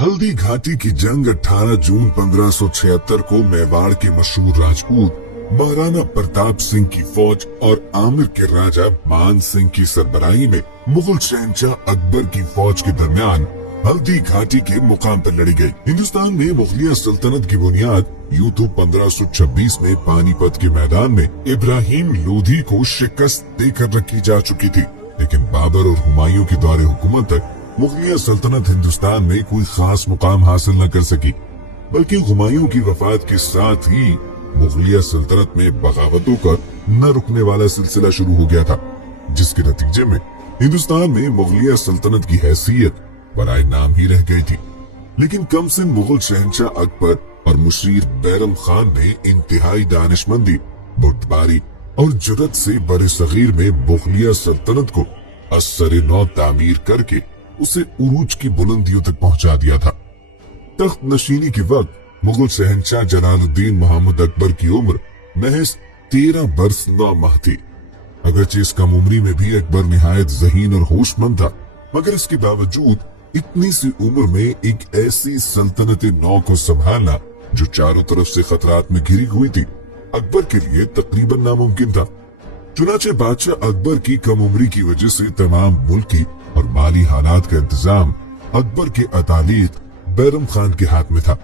हल्दी घाटी की जंग 18 जून 1576 को मेवाड़ के मशहूर राजपूत महाराणा प्रताप सिंह की फौज और आमिर के राजा मान सिंह की सरबराही में मुगल शहंशाह अकबर की फौज के दरमियान हल्दी घाटी के मुकाम पर लड़ी गई। हिंदुस्तान में मुगलिया सल्तनत की बुनियाद यूं तो 1526 में पानीपत के मैदान में इब्राहिम लोधी को शिकस्त देकर रखी जा चुकी थी, लेकिन बाबर और हुमायूं के दौरे हुकूमत तक मुगलिया सल्तनत हिंदुस्तान में कोई खास मुकाम हासिल न कर सकी, बल्कि हुमायूं की वफात के साथ ही मुगलिया सल्तनत में बगावतों का न रुकने वाला सिलसिला शुरू हो गया था, जिसके नतीजे में हिंदुस्तान में मुगलिया सल्तनत की हैसियत बराए नाम ही रह गई थी। लेकिन कम सिन मुगल शहंशाह अकबर और मुशीर बैरम खान ने इंतहाई दानिशमंदी, बुर्दबारी और जुर्रत से बड़े सगीर में मुगलिया सल्तनत को असर नौ तामीर करके उसे उरूज की बुलंदियों तक पहुंचा दिया था। तख्त नशीनी के वक्त मुगल शहंशाह जलालुद्दीन मोहम्मद अकबर की उम्र महज 13 बरस 9 माह थी। अगरचे इस कम उम्री में भी अकबर निहायत ज़हीन और होशमंद था, मगर इसके बावजूद इतनी सी उम्र में एक ऐसी सल्तनत नौ को संभालना जो चारों तरफ से खतरात में घिरी हुई थी, अकबर के लिए तकरीबन नामुमकिन था। चुनाचे बादशाह अकबर की कम उम्री की वजह से तमाम मुल्की और माली हालात का इंतजाम अकबर के अतालिक बैरम खान के हाथ में था।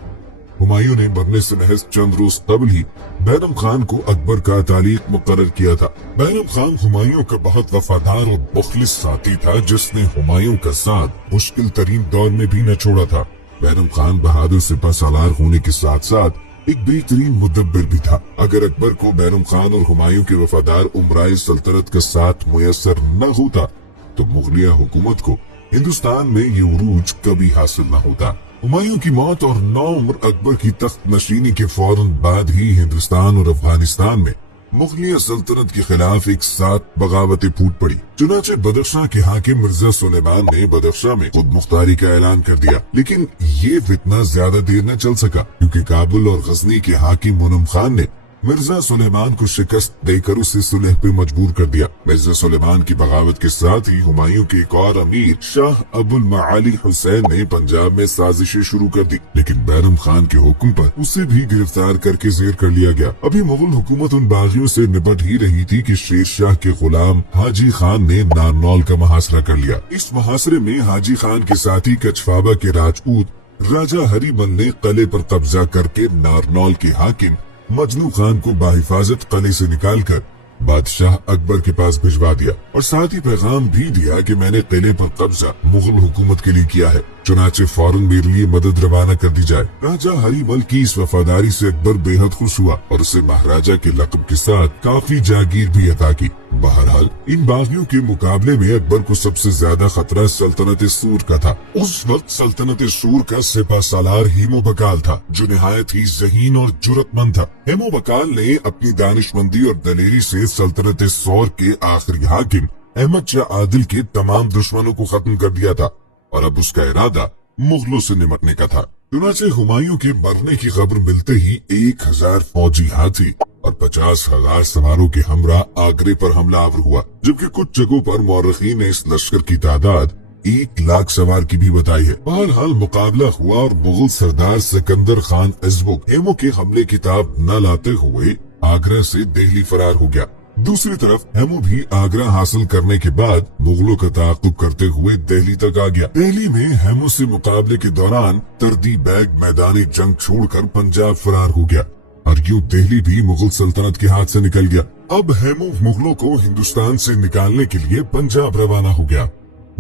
हुमायूं ने मरने से महज चंद रोज कबल ही बैरम खान को अकबर का तालीक मुकर्रर किया था। बैरम खान हुमायूं का बहुत वफादार और मुखलिस साथी था, जिसने हुमायूं का साथ मुश्किल तरीन दौर में भी न छोड़ा था। बैरम खान बहादुर सिपह सालार होने के साथ साथ एक बेहतरीन मुदब्बिर भी था। अगर अकबर को बैरम खान और हुमायूं के वफादार उमराए सल्तनत का साथ मुयस्सर न होता तो मुगलिया हुकूमत को हिंदुस्तान में ये उरूज कभी हासिल न होता। हुमायूं की मौत और नौउम्र अकबर की तख्त नशीनी के फौरन बाद ही हिंदुस्तान और अफगानिस्तान में मुगलिया सल्तनत के खिलाफ एक साथ बगावतें फूट पड़ी। चुनाचे बदख्शां के हाकिम मिर्जा सुलेमान ने बदख्शां में खुद मुख्तारी का ऐलान कर दिया, लेकिन ये फितना ज्यादा देर न चल सका, क्योंकि काबुल और गजनी के हाकिम मुनम खान ने मिर्जा सुलेमान को शिकस्त देकर उसे सुलह पे मजबूर कर दिया। मिर्जा सुलेमान की बगावत के साथ ही हुमायूं के एक और अमीर शाह अबुल माली हुसैन ने पंजाब में साजिशें शुरू कर दी, लेकिन बैरम खान के हुक्म पर उसे भी गिरफ्तार करके जेर कर लिया गया। अभी मुगल हुकूमत उन बागियों से निपट ही रही थी कि शेर शाह के गुलाम हाजी खान ने नारनौल का मुहासरा कर लिया। इस मुहासरे में हाजी खान के साथी कचफाबा के राजपूत राजा हरिमल ने किले पर कब्जा करके नारनौल के हाकिम मजनू खान को बाहिफाजत किले से निकालकर बादशाह अकबर के पास भिजवा दिया, और साथ ही पैगाम भी दिया कि मैंने किले पर कब्जा मुगल हुकूमत के लिए किया है, चुनाचे फौरन मेरे लिए मदद रवाना कर दी जाए। राजा हरिमल की इस वफादारी से अकबर बेहद खुश हुआ और उसे महाराजा के लक़ब के साथ काफी जागीर भी अता की। बहरहाल इन बागियों के मुकाबले में अकबर को सबसे ज्यादा खतरा सल्तनत सूर का था। उस वक्त सल्तनत सूर का सिपह सालार हेमो बकाल था, जो निहायत ही ज़हीन और जुर्रतमंद था। हेमो बकाल ने अपनी दानिशमंदी और दलेरी से सल्तनत सूर के आखिरी हाकिम अहमद शाह आदिल के तमाम दुश्मनों को खत्म कर दिया था, और अब उसका इरादा मुगलों से निपटने का था। चुनाचे हुमायूं के मरने की खबर मिलते ही 1000 फौजी हाथी और 50,000 सवारों के हमरा आगरे पर हमला आवर हुआ, जबकि कुछ जगहों पर मौरखीन ने इस लश्कर की तादाद 1 लाख सवार की भी बताई है। बहरहाल मुकाबला हुआ और मुगल सरदार सिकंदर खान अजबुक हेमो के हमले की ताब न लाते हुए आगरा से दिल्ली फरार हो गया। दूसरी तरफ हेमो भी आगरा हासिल करने के बाद मुगलों का ताक़ुब करते हुए दिल्ली तक आ गया। दिल्ली में हेमो से मुकाबले के दौरान तरदी बैग मैदानी जंग छोड़कर पंजाब फरार हो गया, और यूं दिल्ली भी मुगल सल्तनत के हाथ से निकल गया। अब हेमो मुगलों को हिंदुस्तान से निकालने के लिए पंजाब रवाना हो गया।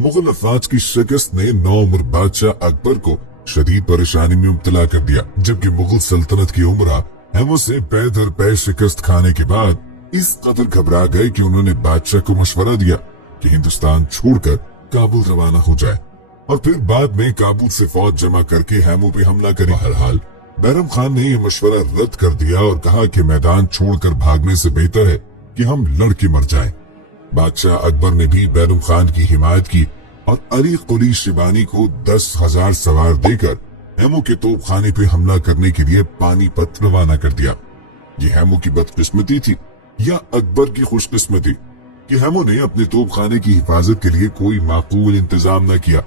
मुगल अफवाज की शिकस्त ने नौउम्र बादशाह अकबर को शदीद परेशानी में मुब्तला कर दिया, जबकि मुगल सल्तनत की उमरा हेमो से पै दर पै शिकस्त खाने के बाद इस कदर घबरा गए कि उन्होंने बादशाह को मशवरा दिया कि हिंदुस्तान छोड़कर काबुल रवाना हो जाए, और फिर बाद में काबुल से फौज जमा करके हेमो पे हमला करे। बहरहाल बैरम खान ने यह मशवरा रद्द कर दिया और कहा कि मैदान छोड़कर भागने से बेहतर है कि हम लड़के मर जाएं। बादशाह अकबर ने भी बैरम खान की हिमायत की और अली कुली शिबानी को 10,000 सवार देकर हेमो के तोपखाने पे हमला करने के लिए पानीपत रवाना कर दिया। ये हेमो की बदकिस्मती थी या अकबर की खुशकिस्मती कि हेमो ने अपने तोपखाने की हिफाजत के लिए कोई माकूल इंतजाम न किया।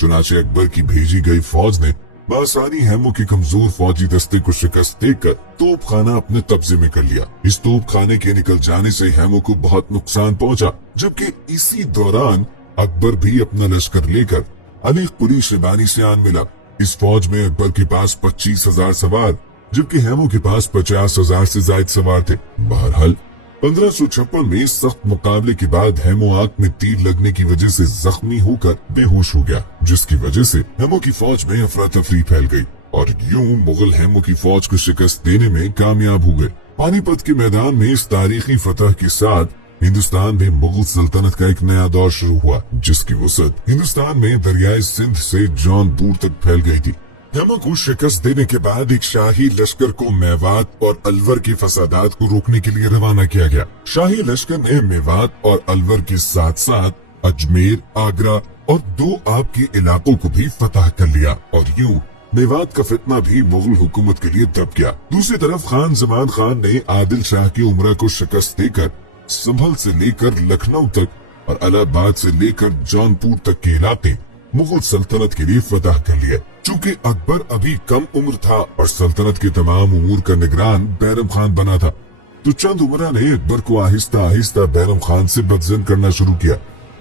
चुनाचे अकबर की भेजी गई फौज ने बासानी हैमो के कमजोर फौजी दस्ते को शिकस्त देकर तोप खाना अपने कब्जे में कर लिया। इस तोप खाने के निकल जाने से हैमो को बहुत नुकसान पहुंचा, जबकि इसी दौरान अकबर भी अपना लश्कर लेकर अली कुली शिबानी से आन मिला। इस फौज में अकबर के पास 25,000 सवार, जबकि हैमो के पास 50,000 से ज्यादा सवार थे। बहरहाल 1556 में सख्त मुकाबले के बाद हैमो आंख में तीर लगने की वजह से जख्मी होकर बेहोश हो गया, जिसकी वजह से हैमो की फौज में अफरा तफरी फैल गई और यूं मुगल हैमो की फौज को शिकस्त देने में कामयाब हो गए। पानीपत के मैदान में इस तारीखी फतह के साथ हिंदुस्तान में मुगल सल्तनत का एक नया दौर शुरू हुआ, जिसकी वसअत हिंदुस्तान में दरियाए सिंध से जौनपुर तक फैल गई थी। हैमो को शिकस्त देने के बाद एक शाही लश्कर को मेवात और अलवर के फसादात को रोकने के लिए रवाना किया गया। शाही लश्कर ने मेवात और अलवर के साथ साथ अजमेर, आगरा और 2 आब के इलाकों को भी फतह कर लिया और यूं मेवात का फितना भी मुगल हुकूमत के लिए दब गया। दूसरी तरफ खान जमान खान ने आदिल शाह की उमरा को शिकस्त देकर संभल से लेकर लखनऊ तक और इलाहाबाद से लेकर जौनपुर तक के इलाके मुगल सल्तनत के लिए फतह कर लिए। चूंकि अकबर अभी कम उम्र था और सल्तनत के तमाम उमूर का निगरान बैरम खान बना था, तो चंद उमरा ने अकबर को आहिस्ता आहिस्ता बैरम खान से बदजन करना शुरू किया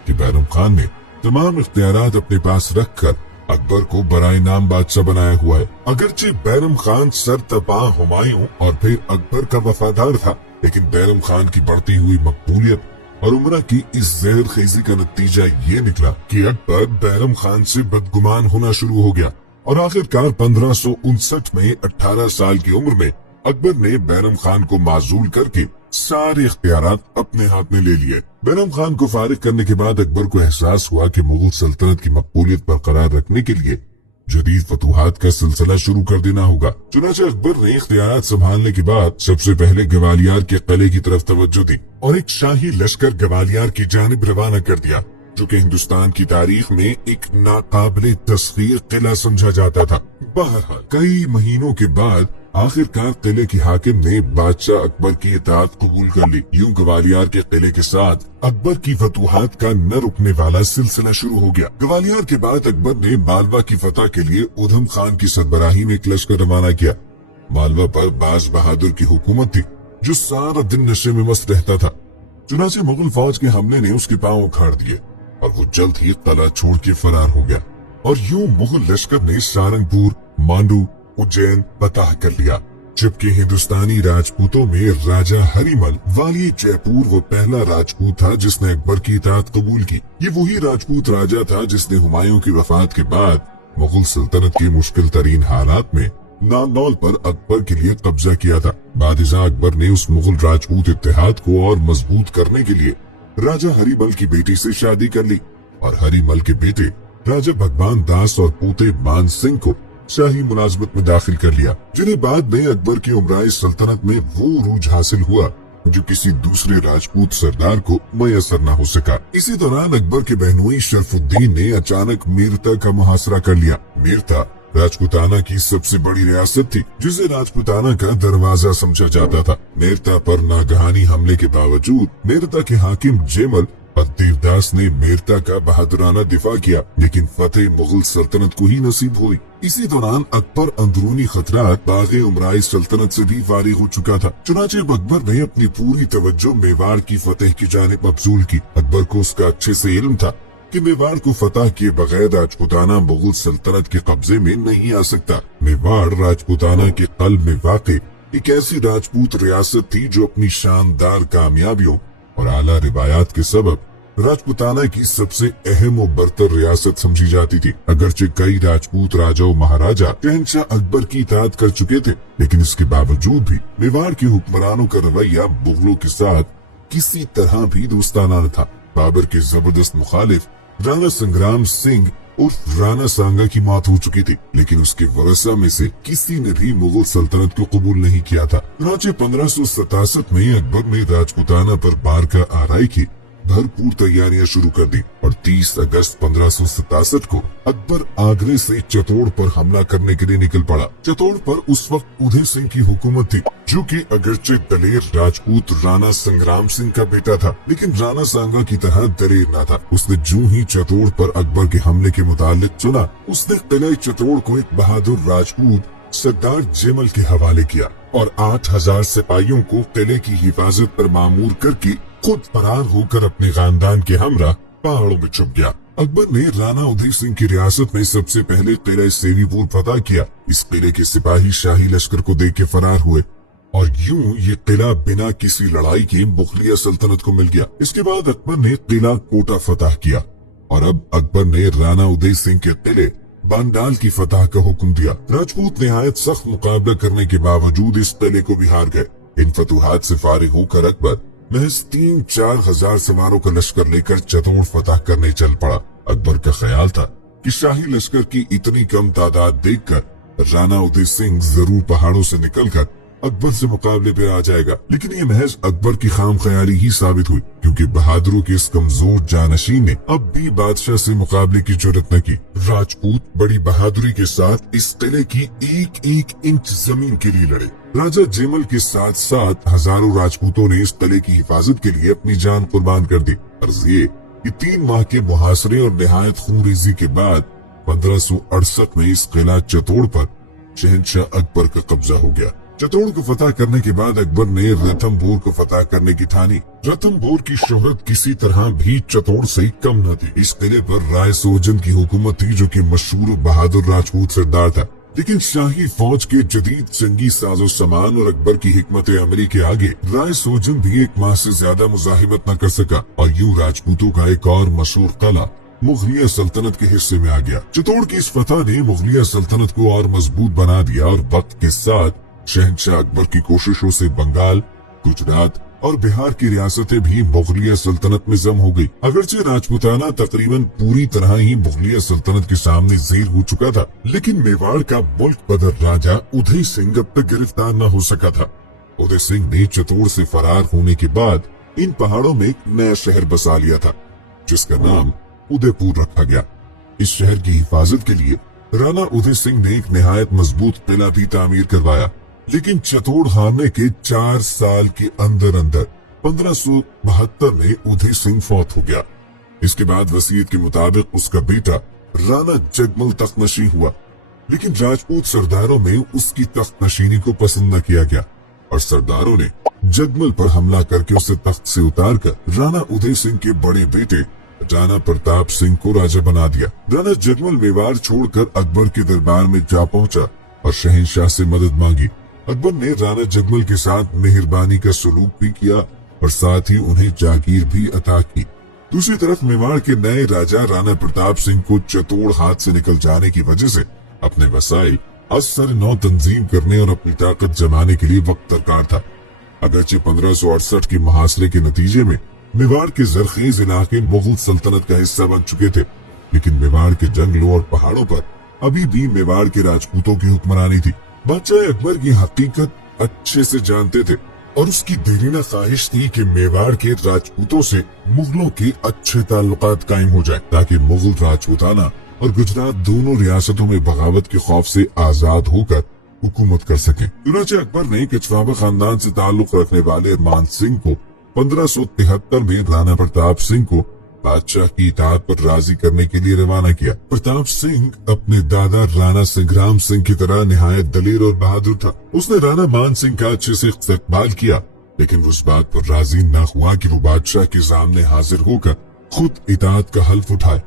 कि बैरम खान ने तमाम इख्तियारात अपने पास रखकर अकबर को बराए नाम बादशाह बनाया हुआ है। अगरचे बैरम खान सरतपा हुमायूं और फिर अकबर का वफादार था, लेकिन बैरम खान की बढ़ती हुई मकबूलियत और उमरा की इस जहर खेजी का नतीजा ये निकला कि अकबर बैरम खान से बदगुमान होना शुरू हो गया और आखिरकार 1559 में 18 साल की उम्र में अकबर ने बैरम खान को माजूल करके सारे इख्तियारात अपने हाथ में ले लिए। बैरम खान को फारिग करने के बाद अकबर को एहसास हुआ कि मुगल सल्तनत की मकबूलियत बरकरार रखने के लिए जदीद फतूहात का सिलसिला शुरू कर देना होगा। चुनाचे अकबर ने इख्तियारात संभालने के बाद सबसे पहले ग्वालियर के किले की तरफ तवज्जो दी और एक शाही लश्कर ग्वालियर की जानिब रवाना कर दिया, जो कि हिंदुस्तान की तारीख में एक नाकाबिले तस्खीर किला समझा जाता था। बहरहाल कई महीनों के बाद आखिरकार किले की हाकिम ने बादशाह अकबर की इताअत कबूल कर ली। यूं ग्वालियर के किले के साथ अकबर की फतूहात का न रुकने वाला सिलसिला शुरू हो गया। ग्वालियर के बाद अकबर ने मालवा की फतह के लिए उधम खान की सरबराही में एक लश्कर रवाना किया। मालवा पर बाज बहादुर की हुकूमत थी, जो सारा दिन नशे में मस्त रहता था। चुनाचे मुगल फौज के हमले ने उसके पांव उखाड़ दिए और वो जल्द ही किला छोड़ के फरार हो गया और यूं मुगल लश्कर ने सारंगपुर, मांडू, उज्जैन फतह कर लिया। जबकि हिंदुस्तानी राजपूतों में राजा हरिमल वाली जयपुर वो पहला राजपूत था जिसने अकबर की इताअत कबूल की। ये वही राजपूत राजा था जिसने हुमायूं की वफात के बाद मुगल सल्तनत के मुश्किल तरीन हालात में नारनौल पर अकबर के लिए कब्जा किया था। बादशाह अकबर ने उस मुगल राजपूत इत्तेहाद को और मजबूत करने के लिए राजा हरिमल की बेटी से शादी कर ली और हरिमल के बेटे राजा भगवान दास और पोते मान सिंह को शाही मुलाजमत में दाखिल कर लिया, जिन्हें बाद में अकबर की उमराए सल्तनत में वो रूज हासिल हुआ जो किसी दूसरे राजपूत सरदार को मयसर न हो सका। इसी दौरान अकबर के बहनोई शरफुद्दीन ने अचानक मेरता का मुहासरा कर लिया। मेरता राजपूताना की सबसे बड़ी रियासत थी, जिसे राजपूताना का दरवाजा समझा जाता था। मेरता पर नागहानी हमले के बावजूद मेरता के हाकिम जेमल और देवदास ने मेरता का बहादुराना दिफा किया, लेकिन फतेह मुगल सल्तनत को ही नसीब हुई। इसी दौरान अकबर अंदरूनी खतरात बागे उमराई सल्तनत से भी फारिग हो चुका था। चुनाचे अकबर ने अपनी पूरी तवज्जो मेवाड़ की फतेह की जानिब मबजूल की। अकबर को उसका अच्छे से इल्म था कि मेवाड़ को फतह किए बगैर राजपूताना मुगल सल्तनत के कब्जे में नहीं आ सकता। मेवाड़ राजपूताना के कल्ब में वाक़े एक ऐसी राजपूत रियासत थी जो अपनी शानदार कामयाबियों और आला रिवायात के सबब राजपूताना की सबसे अहम और बरतर रियासत समझी जाती थी। अगरचे कई राजपूत राजाओं महाराजा शहंशाह अकबर की इताअत कर चुके थे, लेकिन इसके बावजूद भी मेवाड़ के हुक्मरानों का रवैया मुगलों के साथ किसी तरह भी दोस्ताना न था। बाबर के जबरदस्त मुखालिफ राणा संग्राम सिंह उर्फ राणा सांगा की मौत हो चुकी थी, लेकिन उसके वरसा में से किसी ने भी मुगल सल्तनत को कबूल नहीं किया था। 1567 में अकबर ने राजपूताना पर बारका आराई की भरपूर तैयारियां शुरू कर दी और 30 अगस्त 1567 को अकबर आगरे से चित्तौड़ पर हमला करने के लिए निकल पड़ा। चित्तौड़ पर उस वक्त उदय सिंह की हुकूमत थी। जो कि अगरचे दलेर राजपूत राणा संग्राम सिंह का बेटा था, लेकिन राणा सांगा की तरह दलेर न था। उसने जो ही चित्तौड़ पर अकबर के हमले के मुतालिक सुना, उसने किले चित्तौड़ को एक बहादुर राजपूत सरदार जेमल के हवाले किया और 8000 सिपाहियों को किले की हिफाजत पर मामूर करके खुद फरार होकर अपने खानदान के हमरा पहाड़ों में छुप गया। अकबर ने राणा उदय सिंह की रियासत में सबसे पहले किला सेवीपुर फतह किया। इस किले के सिपाही शाही लश्कर को देख के फरार हुए और यूं ये किला बिना किसी लड़ाई के मुगलिया सल्तनत को मिल गया। इसके बाद अकबर ने किला कोटा फतह किया और अब अकबर ने राणा उदय सिंह के किले बांडाल की फतह का हुक्म दिया। राजपूत निहायत सख्त मुकाबला करने के बावजूद इस किले को भी हार गए। इन फतूहात से फारिग होकर अकबर महज 3-4 हजार सवारों का लश्कर लेकर चित्तौड़ फतह करने चल पड़ा। अकबर का ख्याल था कि शाही लश्कर की इतनी कम तादाद देखकर राणा उदय सिंह जरूर पहाड़ों से निकलकर अकबर से मुकाबले पे आ जाएगा, लेकिन ये महज अकबर की खाम ख्याली ही साबित हुई, क्योंकि बहादुरों के इस कमजोर जानशीन ने अब भी बादशाह से मुकाबले की जुर्रत न की। राजपूत बड़ी बहादुरी के साथ इस किले की एक एक इंच जमीन के लिए लड़े। राजा जेमल के साथ साथ हजारों राजपूतों ने इस किले की हिफाजत के लिए अपनी जान कुर्बान कर दी। अर्ज ये कि 3 माह के मुहासरे और निहायत खूनरेजी के बाद 1568 में इस किला चित्तौड़ पर शहंशाह अकबर का कब्जा हो गया। चित्तौड़ को फतह करने के बाद अकबर ने रणथंभौर को फतह करने की ठानी। रणथंभौर की शोहरत किसी तरह भी चित्तौड़ से कम न थी। इस किले पर राय सोजन की हुकूमत थी, जो कि मशहूर बहादुर राजपूत सरदार था, लेकिन शाही फौज के जदीद जंगी साजो सामान और अकबर की हिकमत अमली के आगे राय सोजन भी 1 माह से ज्यादा मुजाहिमत न कर सका और यूं राजपूतों का एक और मशहूर किला मुगलिया सल्तनत के हिस्से में आ गया। चित्तौड़ की इस फतह ने मुगलिया सल्तनत को और मजबूत बना दिया और वक्त के साथ शहंशाह अकबर की कोशिशों से बंगाल, गुजरात और बिहार की रियासतें भी मुगलिया सल्तनत में जम हो गई। अगरचे राजपूताना तकरीबन पूरी तरह ही मुगलिया सल्तनत के सामने ज़ेर हो चुका था, लेकिन मेवाड़ का मुल्क बदर राजा उदय सिंह अब तक गिरफ्तार न हो सका था। उदय सिंह ने चित्तौड़ से फरार होने के बाद इन पहाड़ों में एक नया शहर बसा लिया था, जिसका नाम उदयपुर रखा गया। इस शहर की हिफाजत के लिए राणा उदय सिंह ने एक निहायत मजबूत किला भी तामीर करवाया, लेकिन चित्तौड़ हारने के 4 साल के अंदर 1572 में उदय सिंह फौत हो गया। इसके बाद वसीयत के मुताबिक उसका बेटा राणा जगमल तख्तनशी हुआ, लेकिन राजपूत सरदारों में उसकी तख्तनशीनी को पसंद न किया गया और सरदारों ने जगमल पर हमला करके उसे तख्त से उतारकर राणा उदय सिंह के बड़े बेटे राणा प्रताप सिंह को राजा बना दिया। राणा जगमल मेवाड़ छोड़कर अकबर के दरबार में जा पहुंचा और शहंशाह से मदद मांगी। अकबर ने राणा जगमल के साथ मेहरबानी का सलूक भी किया और साथ ही उन्हें जागीर भी अता की। दूसरी तरफ मेवाड़ के नए राजा राणा प्रताप सिंह को चित्तौड़ हाथ से निकल जाने की वजह से अपने वसाइल असर नौ तंजीम करने और अपनी ताकत जमाने के लिए वक्त दरकार था। अगरचे 1568 के मुहासरे के नतीजे में मेवाड़ के जरखेज इलाके मुगल सल्तनत का हिस्सा बन चुके थे, लेकिन मेवाड़ के जंगलों और पहाड़ों पर अभी भी मेवाड़ के राजपूतों की हुक्मरानी थी। बादशाह अकबर की हकीकत अच्छे से जानते थे और उसकी देरीना ख्वाहिश थी कि मेवाड़ के राजपूतों से मुगलों के अच्छे ताल्लुकात कायम हो जाए, ताकि मुगल राजपूताना और गुजरात दोनों रियासतों में बगावत के खौफ से आजाद होकर हुकूमत कर सके। चुनांचे अकबर ने कछवाबा खानदान से ताल्लुक रखने वाले मान सिंह को 1573 में राणा प्रताप सिंह को बादशाह की इताअत पर राजी करने के लिए रवाना किया। प्रताप सिंह अपने दादा राणा संग्राम सिंह की तरह निहायत दलेर और बहादुर था। उसने राणा मान सिंह का अच्छे से इस्तकबाल किया, लेकिन वो इस बात पर राजी न हुआ कि वो बादशाह के सामने हाजिर होकर खुद इताअत का हल्फ उठाए।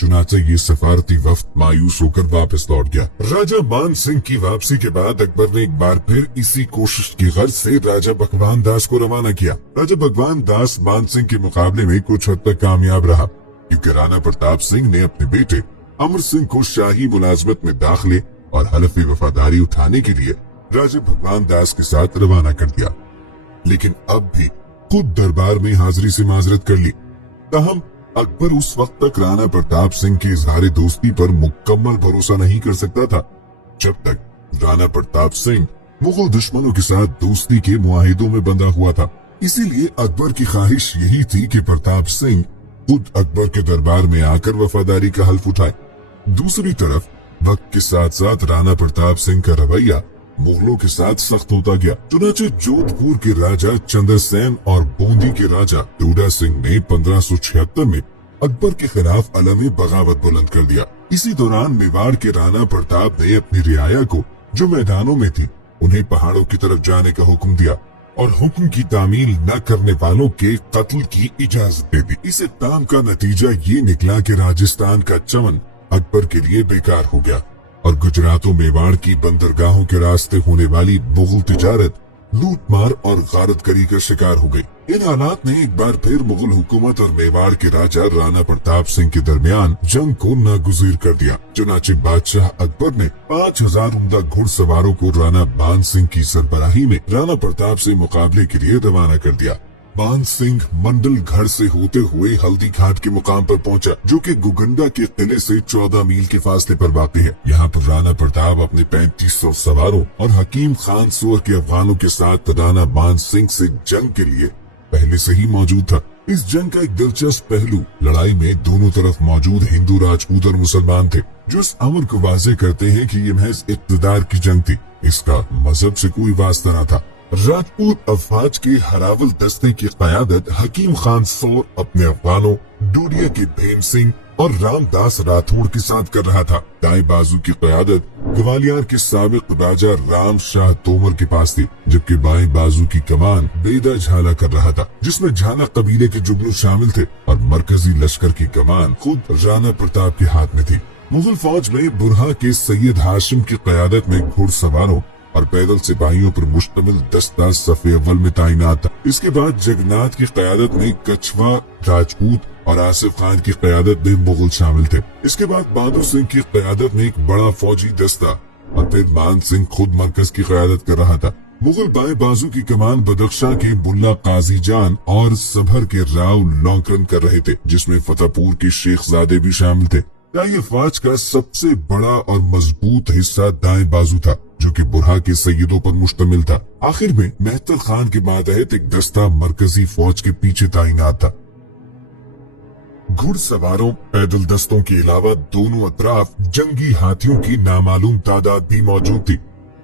चुनांचे ये सफारती वफ्द मायूस होकर वापस लौट गया। राजा मान सिंह की वापसी के बाद अकबर ने एक बार फिर इसी कोशिश की गर्ज से राजा भगवान दास को रवाना किया। राजा भगवान दास मान सिंह के मुकाबले में कुछ हद तक कामयाब रहा, क्योंकि राणा प्रताप सिंह ने अपने बेटे अमर सिंह को शाही मुलाजमत में दाखिले और हलफ वफादारी उठाने के लिए राजा भगवान दास के साथ रवाना कर दिया, लेकिन अब भी खुद दरबार में हाजिरी से माजरत कर ली। ताहम अकबर उस वक्त तक राणा प्रताप सिंह के इजहार दोस्ती पर मुकम्मल भरोसा नहीं कर सकता था, जब तक राणा प्रताप सिंह मुगल दुश्मनों के साथ दोस्ती के मुआहिदों में बंधा हुआ था। इसीलिए अकबर की ख्वाहिश यही थी कि प्रताप सिंह खुद अकबर के दरबार में आकर वफादारी का हल्फ उठाए। दूसरी तरफ वक्त के साथ साथ राणा प्रताप सिंह का रवैया मुगलों के साथ सख्त होता गया। चुनाचे जोधपुर के राजा चंद्रसेन और बूंदी के राजा टूडा सिंह ने 1576 में अकबर के खिलाफ अलमी बगावत बुलंद कर दिया। इसी दौरान मेवाड़ के राणा प्रताप ने अपनी रियाया को, जो मैदानों में थी, उन्हें पहाड़ों की तरफ जाने का हुक्म दिया और हुक्म की तामील न करने वालों के कत्ल की इजाजत दे दी। इस इक़दाम का नतीजा ये निकला कि राजस्थान का चमन अकबर के लिए बेकार हो गया और गुजरात और मेवाड़ की बंदरगाहों के रास्ते होने वाली मुगल तिजारत लूटमार और गारतगरी का शिकार हो गई। इन हालात ने एक बार फिर मुगल हुकूमत और मेवाड़ के राजा राणा प्रताप सिंह के दरमियान जंग को नागुज़ीर कर दिया। चुनाचे बादशाह अकबर ने 5000 उम्दा घुड़सवारों को राणा बान सिंह की सरबराही में राणा प्रताप से मुकाबले के लिए रवाना कर दिया। बान सिंह मंडल घर से होते हुए हल्दी घाट के मुकाम पर पहुंचा, जो कि गुगंडा के किले से 14 मील के फासले पर वाक़ है। यहाँ पर राणा प्रताप अपने 3500 सवारों और हकीम खान सोर के अफगानों के साथ राणा बान सिंह से जंग के लिए पहले से ही मौजूद था। इस जंग का एक दिलचस्प पहलू लड़ाई में दोनों तरफ मौजूद हिंदू राजपूत और मुसलमान थे, जो इस अमर को वाज़ेह करते हैं कि ये महज इक़्तिदार की जंग थी। इसका मजहब से कोई वास्ता न था। राजपूत अफवाज के हरावल दस्ते की क़यादत हकीम खान सोर अपने अफगानों डोडिया के भीम सिंह और रामदास राठौड़ के साथ कर रहा था। दाएं बाजू की क़यादत ग्वालियर के साबिक राजा राम शाह तोमर के पास थी, जबकि बाएं बाजू की कमान बेदा झाला कर रहा था, जिसमें झाला कबीले के जुगनू शामिल थे और मरकजी लश्कर की कमान खुद राणा प्रताप के हाथ में थी। मुगल फौज में बुरहा के सैयद हाशिम की क़यादत में घुड़सवारों और पैदल सिपाहियों पर मुश्तमिल दस्ता सफ़े अव्वल में तैनात था। इसके बाद जगन्नाथ की क़यादत में कछवा राजपूत और आसिफ खान की क़यादत में मुगल शामिल थे। इसके बाद बहादुर सिंह की क़यादत में एक बड़ा फौजी दस्ता और फिर मान सिंह खुद मरकज की क़यादत कर रहा था। मुगल बाएं बाजू की कमान बदख्शां के मुल्ला काजी जान और सबहर के राव लौंकरन कर रहे थे, जिसमें फतेहपुर के शेखजादे भी शामिल थे। दाई फौज का सबसे बड़ा और मजबूत हिस्सा दाएं बाजू था, जो कि बुरहा के सैयदों पर मुश्तमिल था। आखिर में मेहतर खान के मातहत एक दस्ता मरकजी फौज के पीछे तैनात था। घुड़सवारों पैदल दस्तों के अलावा दोनों अतराफ जंगी हाथियों की नामालूम तादाद भी मौजूद थी।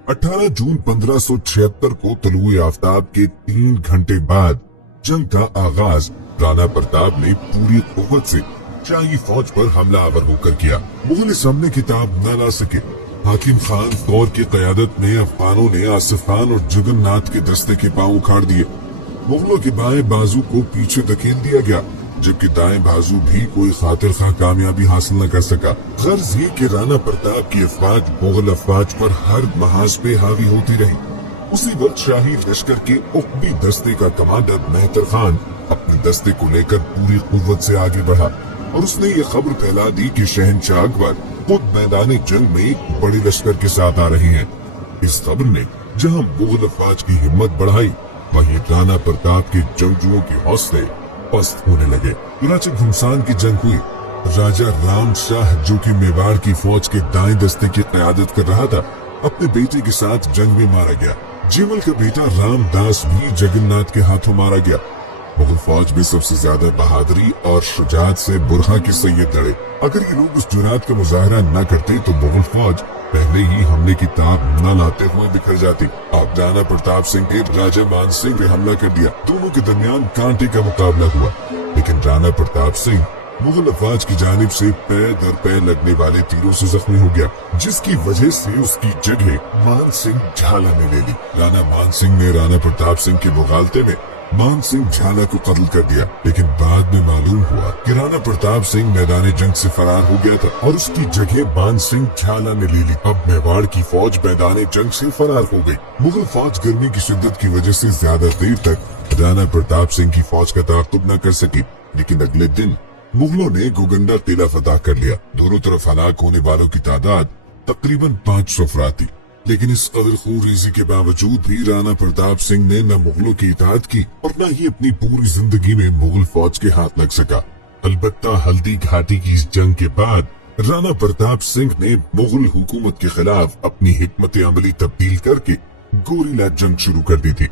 18 जून 1576 को तलुए आफ्ताब के 3 घंटे बाद जंग का आगाज राणा प्रताप ने पूरी कुव्वत से शाही फौज पर हमला आवर होकर किया। मुगल इस हमले की ताब न ला सके। हाकिम खान फौज की क़यादत में अफगानों ने आसिफ खान और जगन्नाथ के दस्ते के पांव उखाड़ दिए। मुगलों के बाएं बाजू को पीछे धकेल दिया गया, जबकि दाएं बाजू भी कोई खातिर खा कामयाबी हासिल न कर सका। गर्ज ये कि राणा प्रताप की अफवाज मुगल अफवाज पर हर महाज पे हावी होती रही। उसी वक्त शाही लश्कर के उकबी दस्ते का कमांडर मेहतर खान अपने दस्ते को लेकर पूरी कुव्वत से आगे बढ़ा और उसने ये खबर फैला दी कि शहनशाह अकबर खुद मैदान जंग में एक बड़े लश्कर के साथ आ रहे हैं। इस खबर ने जहां मुगल अफवाज की हिम्मत बढ़ाई, वहीं राणा प्रताप के जंगजुओं के हौसले पस्त होने लगे। चुनाचे घुमसान की जंग हुई। राजा राम शाह, जो कि मेवाड़ की फौज के दाएं दस्ते की क़यादत कर रहा था, अपने बेटे के साथ जंग में मारा गया। जीवल का बेटा रामदास भी जगन्नाथ के हाथों मारा गया। मुगल फौज में सबसे ज्यादा बहादुरी और शुजात से बुरहा के सैयद लड़े। अगर ये लोग उस जुरात का मुजाहरा न करते तो मुगल फौज पहले ही हमले की ताब न लाते हुए बिखर जाती। अब राणा प्रताप सिंह ने राजा मान सिंह पे हमला कर दिया। दोनों के दरमियान कांटे का मुकाबला हुआ, लेकिन राणा प्रताप सिंह मुगल अफवाज की जानिब से पैर दर पैर लगने वाले तीरों से जख्मी हो गया, जिसकी वजह से उसकी जगह मान सिंह झाला ने ले ली। राणा मान सिंह ने राणा प्रताप सिंह के मुगालते में मान सिंह झाला को कत्ल कर दिया, लेकिन बाद में मालूम हुआ कि राणा प्रताप सिंह मैदान जंग से फरार हो गया था और उसकी जगह मान सिंह झाला ने ले ली। अब मेवाड़ की फौज मैदान जंग से फरार हो गई। मुगल फौज गर्मी की शिद्दत की वजह से ज्यादा देर तक राणा प्रताप सिंह की फौज का ताक़ुब न कर सकी, लेकिन अगले दिन मुगलों ने गोगंडा किला फतह कर लिया। दोनों तरफ हलाक होने वालों की तादाद तकरीबन 500 अफराद थी, लेकिन इस कदर खूनरेज़ी के बावजूद भी राणा प्रताप सिंह ने न मुगलों की इताअत की और न ही अपनी पूरी जिंदगी में मुगल फौज के हाथ लग सका। अलबत्ता हल्दी घाटी की इस जंग के बाद राणा प्रताप सिंह ने मुगल हुकूमत के खिलाफ अपनी हिकमत अमली तब्दील करके गोरिल्ला जंग शुरू कर दी थी।